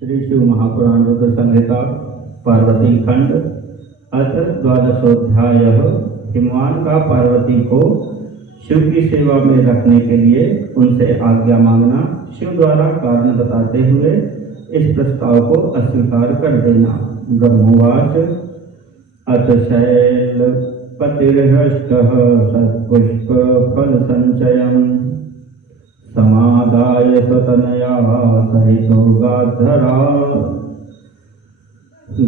श्री शिव महापुराण रुद्र संहिता पार्वती खंड अथ द्वादशोध्याय। हिमवान का पार्वती को शिव की सेवा में रखने के लिए उनसे आज्ञा मांगना, शिव द्वारा कारण बताते हुए इस प्रस्ताव को अस्वीकार कर देना। ब्रह्मोवाच अथ शैलपतिर्हृष्टः सत्पुष्प फल संचयम् समादाय स्वतनया सहितो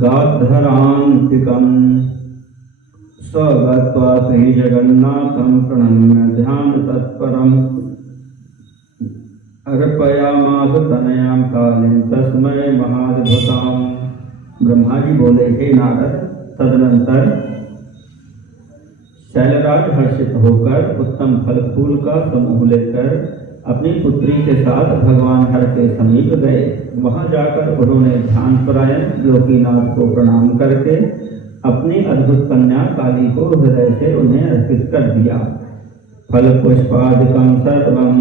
गाद्धरान्तिकम् स गत्वा श्रीजगन्नाथं प्रणम्य ध्यान तत्परम् अर्पयामास तनयां कालीं तस्मै महाद्भुतां। ब्रह्मा जी बोले, हे नारद, तदनंतर शैलराज हर्षित होकर उत्तम फल फूल का समूह लेकर अपनी पुत्री के साथ भगवान हर के समीप गए। वहां जाकर उन्होंने ध्यान परायण लोकीनाथ को प्रणाम करके अपनी अद्भुत कन्या काली को हृदय से उन्हें अर्पित कर दिया। फल पुष्पादिकं सर्वं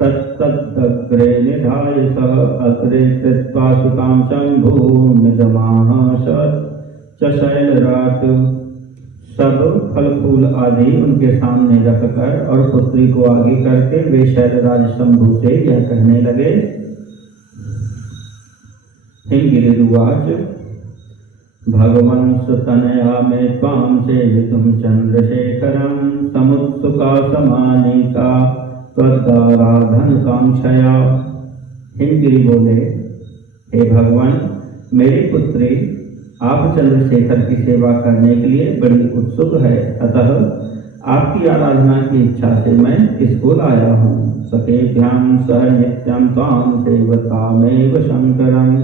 तत्तदग्रे निधाय सह अग्रे कृत्वा सुतां शंभुमिदमाह च शैलराज। सब फल फूल आदि उनके सामने रखकर और पुत्री को आगे करके वे शैलराज शंभु से यह कहने लगे। हिमगिरिवाच भगवन् सुतनया मे त्वां सेवितुं चंद्रशेखरं समुत्सुका समानीता त्वदाराधनकांक्षया। हिमगिरि बोले, हे भगवान, मेरी पुत्री आप चंद्रशेखर की सेवा करने के लिए बड़ी उत्सुक है, अतः आपकी आराधना की इच्छा से मैं इसको लाया हूँ। सखेभ्यां सह नित्यं त्वां सेवतामेव शंकरम्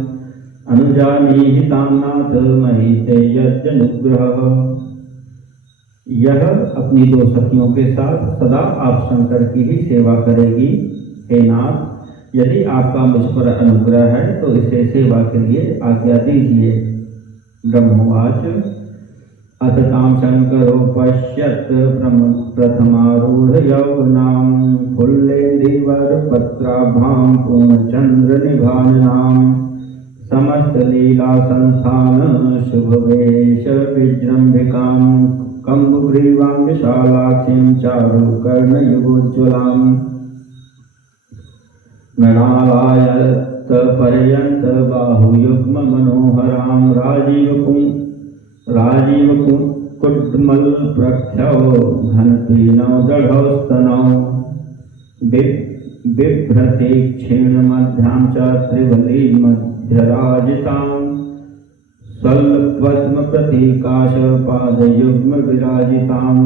अनुजानीहि तां नाथ मयि ते यज्ञनुग्रहः। यह अपनी दो सखियों के साथ सदा आप शंकर की ही सेवा करेगी। हे नाथ, यदि आपका मुझ पर अनुग्रह है तो इसे सेवा के लिए आज्ञा दीजिए। ब्रह्मोवाच अथ तां शंकरो पश्यत् प्रथमारूढ़ यौवनां फुल्लेन्दीवरपत्राभां पूर्णचन्द्रनिभाननां समस्त लीला संस्थान शुभवेश विजृंभिकां कम्बुग्रीवां विशालाक्षीं चारुकर्णयुगोज्ज्वलां मृणालायत पर्यंत बाहुयुग्म मनोहरां राजीव कुड्मल प्रख्यौ घनपीनौ दढौस्तनौ बिभ्रति क्षीण मध्यां च त्रिवली मध्यराजितां स्वल्पद्म प्रतीकाश पादयुग्म विराजितां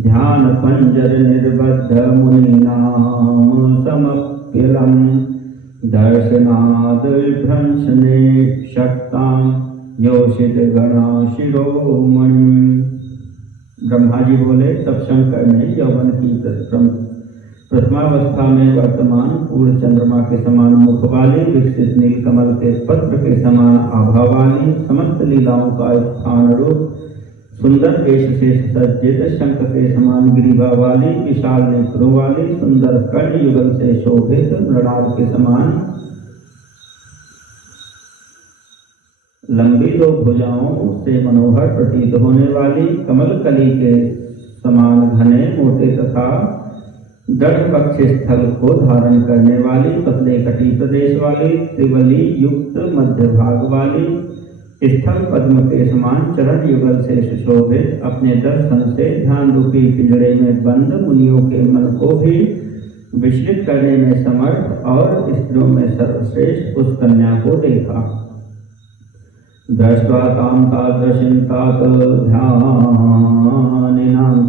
ध्यान पंजर निर्बद्ध मुनीनां समप्यलम् दर्शनाद भ्रंशने शक्तां योषित गणा शिरोमणि। ब्रह्मा जी बोले, तब शंकर ने यौवन की प्रथमावस्था में वर्तमान पूर्ण चंद्रमा के समान मुख वाली, विकसित नीलकमल के पत्र के समान आभा वाली, समस्त लीलाओं का स्थान रूप, सुंदर वेश से सज्जित, शंख के समान ग्रीवा वाली, विशाल नेत्रों वाली, सुंदर कर्ण युगल से शोभित, मृणाल के समान लंबी दो भुजाओं से मनोहर प्रतीत होने वाली, कमल कली के समान घने मोटे तथा दृढ़ पक्ष स्थल को धारण करने वाली, पतले कटी प्रदेश वाली, त्रिवली युक्त मध्य भाग वाली, स्थल पद्म के समान चरण युगल से सुशोभित, अपने दर्शन से ध्यान रूपी पिंजड़े में बंद मुनियों के मन को भी विचलित करने में समर्थ और स्त्रियों में सर्वश्रेष्ठ उस कन्या को देखा। दृष्ट्वा तां तादृशीं तात ध्यानिनां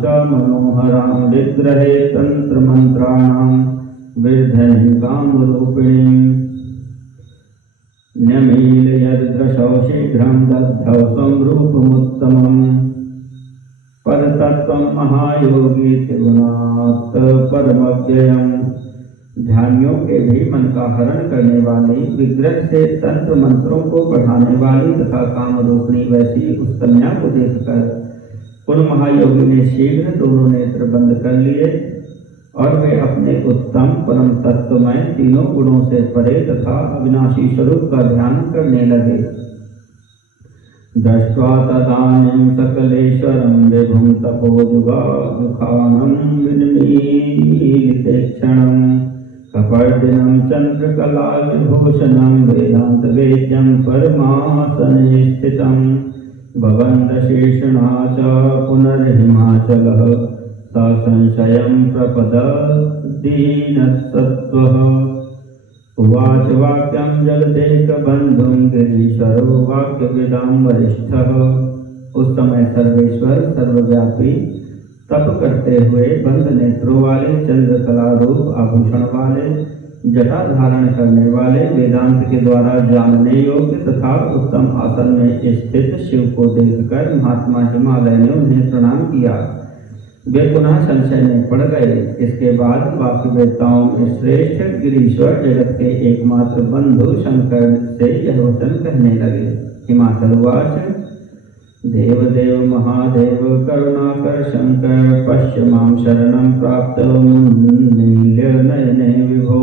च मनोहरां विग्रहे तंत्रमंत्राणां विर्धनीं कामरूपिणीं न्यमीलयदृशौ शीघ्रं दग्धौ स्वं रूपमुत्तमम् पदतत्त्वं महायोगी त्रिगुणात् परमव्ययम्। ध्यानियों के भी मन का हरण करने वाली, विग्रह से तंत्र मंत्रों को बढ़ाने वाली तथा कामरूपिणी वैसी उस कन्या को देखकर उन महायोगी ने शीघ्र दोनों नेत्र बंद कर लिए और वे अपने उत्तम परम तत्वमय तीनों गुणों से परे तथा अविनाशी स्वरूप का ध्यान करने लगे। दृष्ट्वा तदानीं सकलेश्वरं विभुं तपोजुगाजुखानं विनिमीलितेक्षणं कपर्दिनं चन्द्रकलाविभूषणं वेदान्तवेद्यं परमासने स्थितं भवन्तशीर्षणा च पुनर्हिमाचलः ससंशयं प्रपददीनसत्त्वः उवाच वाक्यं जगदेकबन्धुं गिरीश्वरो वाक्यविदां वरिष्ठः। उस समय सर्वेश्वर सर्वव्यापी तप करते हुए बंद नेत्रों वाले, चंद्रकला रूप आभूषण वाले, जटा धारण करने वाले, वेदांत के द्वारा जानने योग्य तथा उत्तम आसन में स्थित शिव को देखकर महात्मा हिमालय ने उन्हें प्रणाम किया। वे पुनः संशय में पड़ गए। इसके बाद वाक्यवेत्ताओं में श्रेष्ठ गिरीश्वर जगत के एकमात्र बंधु शंकर से यह वचन कहने लगे। हिमाचलवाच देवदेव महादेव करुणाकर शंकर पश्य मां शरणं प्राप्त मुनील्य नयने विभो।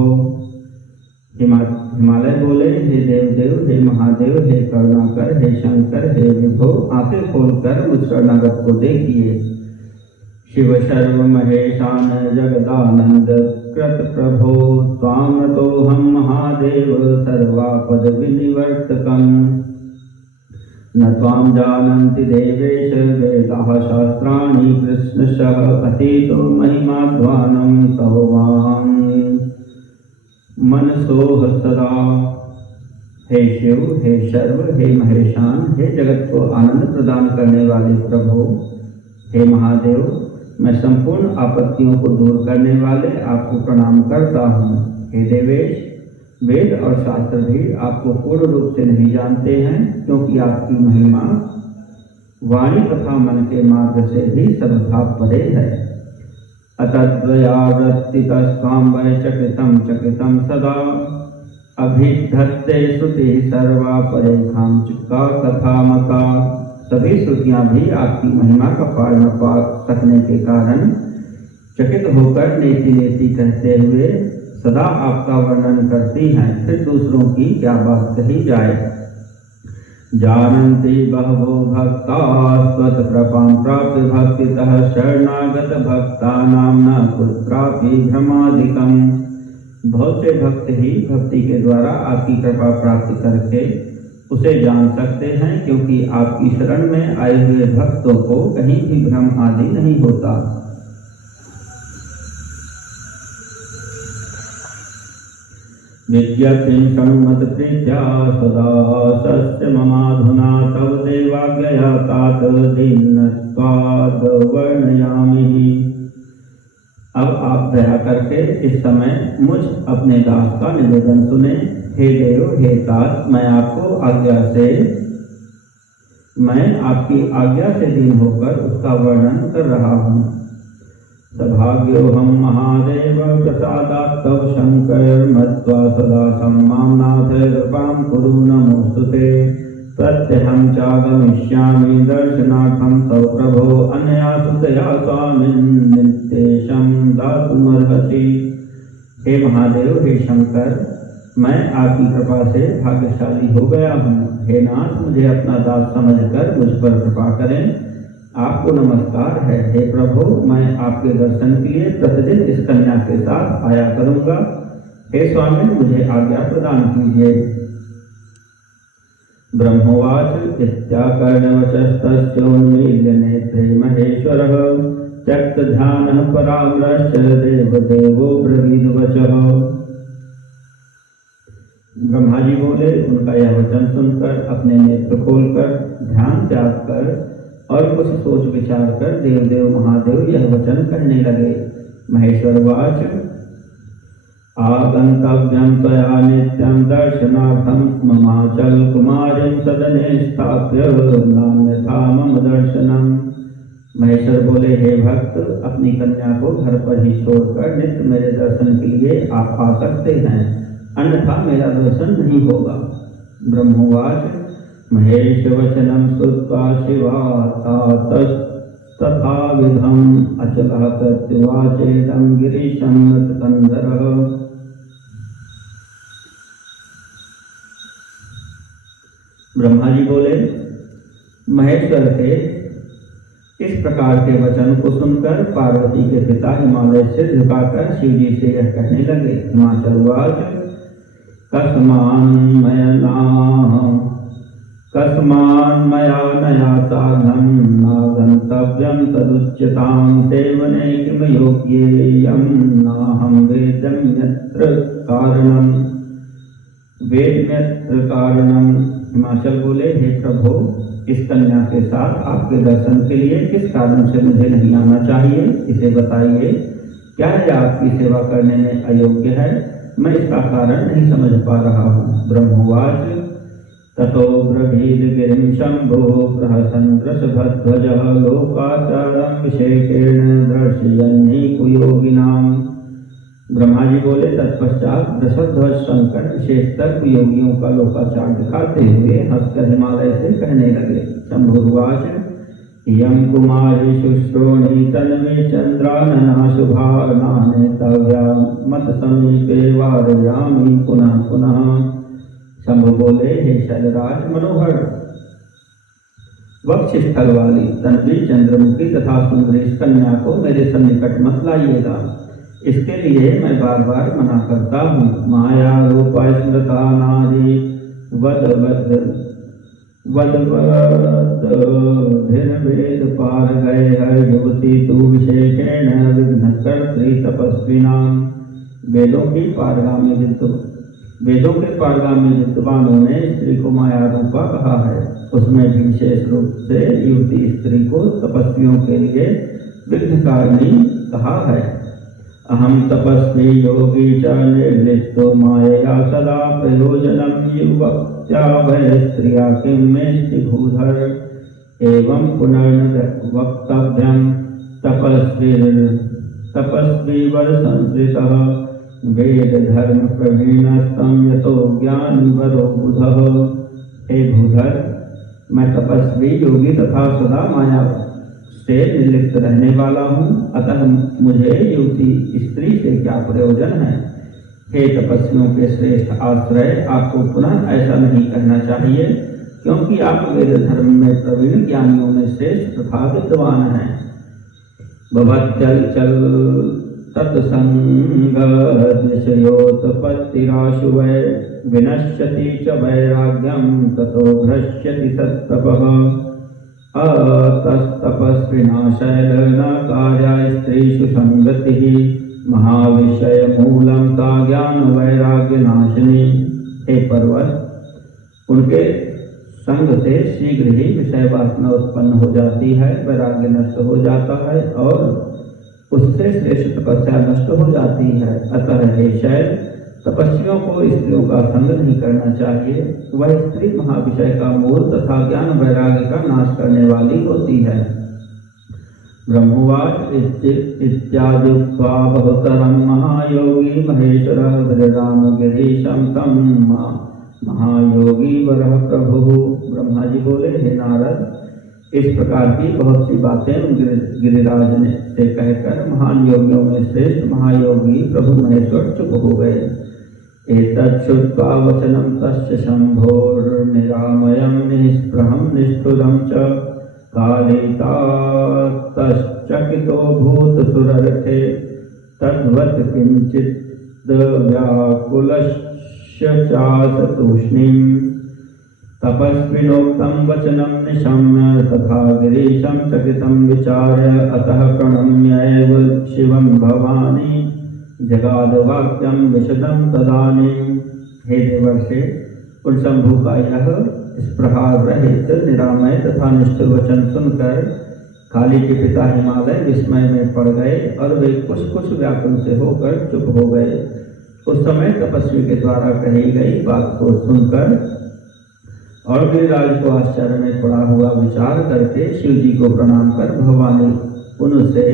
हिमालय बोले, हे देवदेव, हे महादेव, हे करुणाकर, हे शंकर, हे विभो, आंखें खोलकर मुझ शरणागत को देखिए। शिव शर्व महेशान जगदानंद कृत प्रभो त्वां नतोऽहं महादेव सर्वापद विनिवर्तकम्। न त्वां जानन्ति देवेश वेदाः शास्त्राणि कृष्णशः अतीतो महिमाध्वानं तव मां मनसोह सदा। हे शिव, हे शर्व, हे महेशान, हे जगत को आनंद प्रदान करने वाले प्रभु, हे महादेव, मैं संपूर्ण आपत्तियों को दूर करने वाले आपको प्रणाम करता हूँ। हे देवेश, वेद और शास्त्र भी आपको पूर्ण रूप से नहीं जानते हैं, क्योंकि आपकी महिमा वाणी तथा मन के मार्ग से भी सर्वथा परे है। अतद्वयावृत्तितस्त्वां वैचकितं चकितं सदा अभिधत्ते श्रुति सर्वा परेखां चिक्का कथा मता। सभी श्रुतियां भी आपकी महिमा का पार न पा सकने के कारण चकित होकर नेति नेति कहते हुए सदा आपका वर्णन करती हैं, फिर दूसरों की क्या बात कही जाए। जानन्ति बहवो भक्ता स्वत्प्रपां प्राप्य भक्तितः शरणागत भक्तानां न कुत्रापि भ्रमादिकम्। बहुत से भक्त ही भक्ति के द्वारा आपकी कृपा प्राप्त करके उसे जान सकते हैं, क्योंकि आपकी शरण में आए हुए भक्तों को कहीं भी भ्रम आदि नहीं होता। विज्ञप्तिं शृण्वत्प्रीत्या सदा सस्य ममाधुना तव देवाज्ञया तात दीनत्वाद् वर्णयामि। अब आप दया करके इस समय मुझ अपने दास का निवेदन सुने। हे देव, हे तात, मैं आपकी आज्ञा से दीन होकर उसका वर्णन कर रहा हूँ। सभाग्योऽहं महादेव प्रसादात् तव शंकर मत्वा सदा सम्मां नाथ कृपां कुरु नमोस्तुते। प्रत्यहं चागमिष्यामि दर्शनार्थं तव प्रभो अनया सुतया स्वामिन् नित्येशं दातुमर्हसि। हे महादेव, हे शंकर, मैं आपकी कृपा से भाग्यशाली हो गया हूँ। हे नाथ, मुझे अपना दास समझकर मुझ पर कृपा करें। आपको नमस्कार है। हे प्रभु, मैं आपके दर्शन के लिए प्रतिदिन इस कन्या के साथ आया करूँगा। हे स्वामी, मुझे आज्ञा प्रदान कीजिए। ब्रह्मोवाच इत्याकर्णवचस्तस्योन्मील्य नेत्रे महेश्वरः त्यक्तध्यानः परामृश्य देवदेवो ब्रवीद वचः। ब्रह्मा जी बोले, उनका यह वचन सुनकर अपने नेत्र खोलकर ध्यान त्याग कर और कुछ सोच विचार कर देवदेव महादेव यह वचन कहने लगे। महेश्वरवाच आगंतव्यं त्वया नित्यं दर्शनार्थं ममाचल कुमारीं सदने स्थाप्य नान्यथा मम दर्शनम्। महेश्वर बोले, हे भक्त, अपनी कन्या को घर पर ही छोड़कर नित्य मेरे दर्शन के लिए आप आ सकते हैं, अन्यथा मेरा दर्शन नहीं होगा। ब्रह्मोवाच महेश वचनं श्रुत्वा शिवा तथा विधम अचलः प्रत्युवाचेदं गिरीशं नतकंधरः। ब्रह्मा जी बोले, महेश्वर के इस प्रकार के वचन को सुनकर पार्वती के पिता हिमालय से झुकाकर शिव जी से यह कहने लगे। हिमाचल वाच कस्मान् मया नया साधं नागन्तव्यं तदुच्यतां सेवने किं योग्येयं नाहं वेद्यम्यत्र कारणम्। हिमाचल बोले, हे प्रभु, इस कन्या के साथ आपके दर्शन के लिए किस कारण से मुझे नहीं आना चाहिए, इसे बताइए। क्या यह आपकी सेवा करने में अयोग्य है? मैं इसका कारण नहीं समझ पा रहा हूँ। ब्रह्मवाच ततो ब्रवीद गिरिं शंभुः प्रहसन् वृषभध्वजः लोकाचारं विशेषेण दर्शयन्नि कुयोगिनाम्। ब्रह्मा जी बोले, तत्पश्चात वृषभध्वज शंकर विशेषतर कुयोगियों का लोकाचार दिखाते हुए हंसकर हिमालय से कहने लगे। शंभुर्वाच इयं कुमारी शुश्रोणी तन्मे चंद्रानना शुभा नानेतव्या मत समीपे वारयामि पुनः पुनः। शंभु बोले, हे शैलराज मनोहर वक्षस्थल वाली तन्वी चंद्रमुखी तथा सुंदरी कन्या को मेरे सन्निकट मत लाइएगा, इसके लिए मैं बार बार मना करता हूँ। माया रूपा स्मृता नारी वेद पार गए है युवती तू विशेषेण विघ्न कर्त्री तपस्विनाम। वेदों के पारगामी विद्वानों ने स्त्री को माया रूपा कहा है, उसमें भी विशेष रूप से युवती स्त्री को तपस्वियों के लिए विघ्नकारिणी कहा है। अहम तपस्वी योगी च निर्लिप्तो मायया सदा प्रयोजनम युवत्या वै स्त्रिया किं मेष्टि भूधर एवं पुनर्न वक्तव्यम तपस्वी वर संस्कृतः वेद धर्म प्रवीणस्तम यतो ज्ञान वरो बुधः। हे भूधर, मैं तपस्वी योगी तथा सदा माया से निर्लिप्त रहने वाला हूँ, अतः मुझे युवती स्त्री से क्या प्रयोजन है। हे तपस्वियों के श्रेष्ठ आश्रय, आपको पुनः ऐसा नहीं कहना चाहिए, क्योंकि आप वेद धर्म में प्रवीण ज्ञानियों में श्रेष्ठ तथा विद्वान हैं। भवत्यल चल तत्संग दिशयोत्पत्तिराशु वै विनश्यति च वैराग्यं ततो भ्रश्यति सत्तपः। अतस्तपस्विना शैल न कार्या स्त्रीषु संगतिः महाविषय मूलम सा ज्ञान वैराग्य नाशिनी। हे पर्वत, उनके संग से शीघ्र ही विषय वासना उत्पन्न हो जाती है, वैराग्य नष्ट हो जाता है और उससे श्रेष्ठ तपस्या नष्ट हो जाती है। अतः हे शैल, तपस्वियों को स्त्रियों का संग नहीं करना चाहिए। वह स्त्री महाविषय का मूल तथा ज्ञान वैराग्य का नाश करने वाली होती है। ब्रह्मवाच इत्यादित्वा बहुतरं महायोगी महेश्वरः व्रजाम गिरीशं तं महायोगी वरः प्रभुः। ब्रह्मा जी बोले, हे नारद, इस प्रकार की बहुत सी बातें गिरिराज ने से कहकर महान योगियों में श्रेष्ठ महायोगी प्रभु महेश्वर चुप हो गए। एतच्छ्रुत्वा वचनं तस्य शंभोर्निरामयं निःस्पृहं निष्ठुरं च कालितातश्चकितो भूतसुरर्थे तद्वत् किञ्चित् व्याकुलस्य चासतूष्णीम्। तपस्विनोक्तं वचनं निशम्य तथा गिरीशं चकितं विचार्य अतः प्रणम्यैव शिवं भवानी जगादवाक्यं विशदं तदानीं। हे देवर्षि, उन शंभु का यह स्पृहा रहित निरामय तथा निष्ठुर वचन सुनकर काली के पिता हिमालय विस्मय में पड़ गए और वे कुछ व्याकुल से होकर चुप हो गए। उस समय तपस्वी के द्वारा कही गई बात को सुनकर और गिरिराज को आश्चर्य में पड़ा हुआ विचार करके शिव जी को प्रणाम कर भवानी उनसे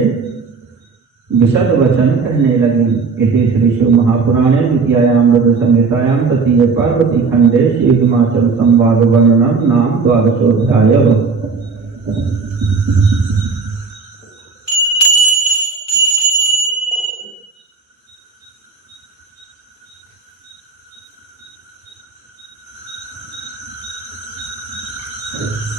विशद वचन कहने लगी। इति श्री शिव महापुराणे द्वितीयायां रुद्र संहितायां तृतीये पार्वती खंडे श्री हिमाचल संवाद वर्णनम नाम 12वां अध्याय। है।